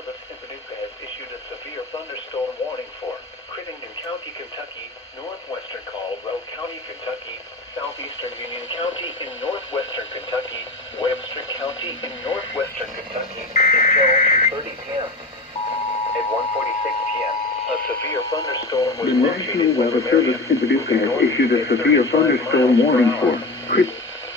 Service in Paducah has issued a severe thunderstorm warning for Crittenden County, Kentucky, northwestern Caldwell County, Kentucky, southeastern Union County in northwestern Kentucky, Webster County in northwestern Kentucky until 2:30 p.m. At 1:46 p.m., a severe thunderstorm was The National Weather Service in Paducah has issued a severe thunderstorm warning for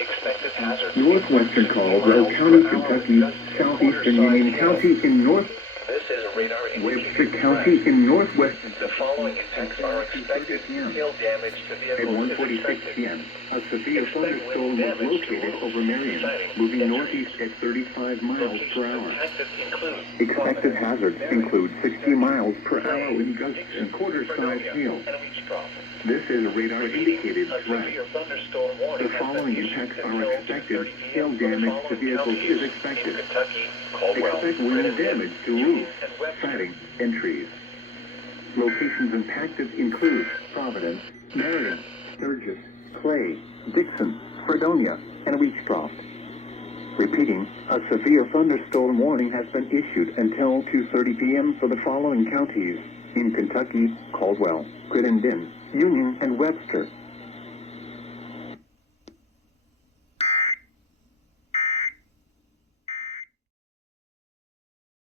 expected hazards northwestern Caldwell County, Kentucky, southeastern Union County in north. This is a radar Webster County in northwest. The following effects are expected. Hail damage to At vehicles is 1:46 expected. p.m., a severe thunderstorm was located over Marion, moving northeast at 35 miles per hour. Expected hazards include 60 miles per hour wind gusts and quarter-sized hail. This is a radar-indicated threat. The following impacts are expected. Hail damage to vehicles is expected. Expect wind damage to roofs, siding, and trees. Locations impacted include Providence, Marion, Sturgis, Clay, Dixon, Fredonia, and Wheatcroft. Repeating, a severe thunderstorm warning has been issued until 2:30 p.m. for the following counties: in Kentucky, Caldwell, Crittenden, Union, and Webster.